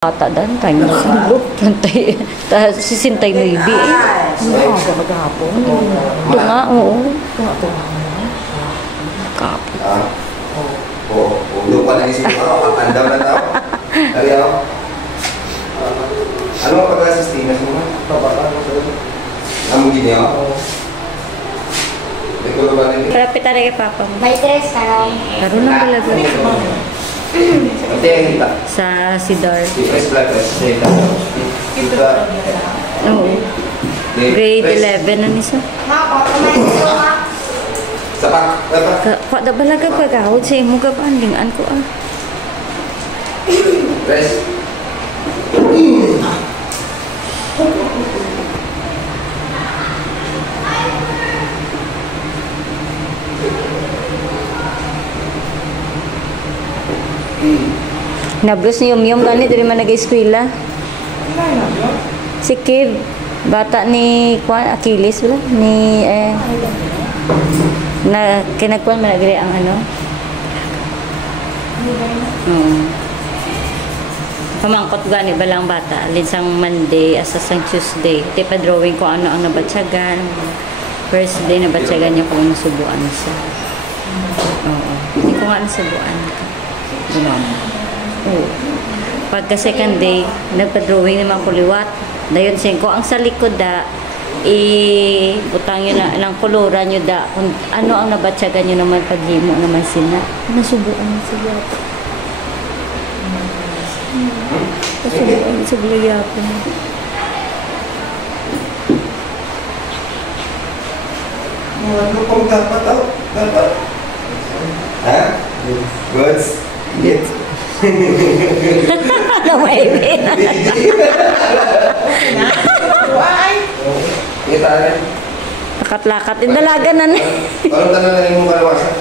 Ata dan tayo tulog tantay ta 69 eh. Ano ka maghapon? Ito nga, oo. Kapo. Oo. Lupa na isip ko. Andam na tao. Ayaw. Ano ang pag-asistinas mo? Ang gini ako. Ikaw na ba rin? Kalapit tayo kay Papa mo. May tres ka. Karoon na pala ba? Ate ang hita. Sa Sidar. Press blood press. Hita. Oo. Grade 11 na nisa. Sapak. Sapak. Kok da balaga pagkahod sa imo ka pandingan ko ah. Press. Nablos ni Yum gani diri man nag-eskwela. Si Kev, bata ni Juan Achilles wala ni na kinagkuan man diri ang ano. Pamangkot gani balang bata linsang Monday asasang Tuesday. Ti pa drawing ko ano ang nabatsagan. First day nabatsagan niya kung nasubuan siya. Oo. Hindi ko nga nasubuan. Gumama. Oo. Pagka second day, nagpa-drawing naman ko liwat. Dayon singko ang sa likod da butang yun na ng koloran nyo da kung ano ang nabatsagan nyo naman paghimo naman sila. Nasubuan sila. Nasubuan sa bulayapon. Ano pang dapat ako? Dapat. Ha? Goods? Yes. Ano may ibig? Why? Kita na. Lakat-lakat. Indalaga na na. Parang tanong na rin mo kalawasan.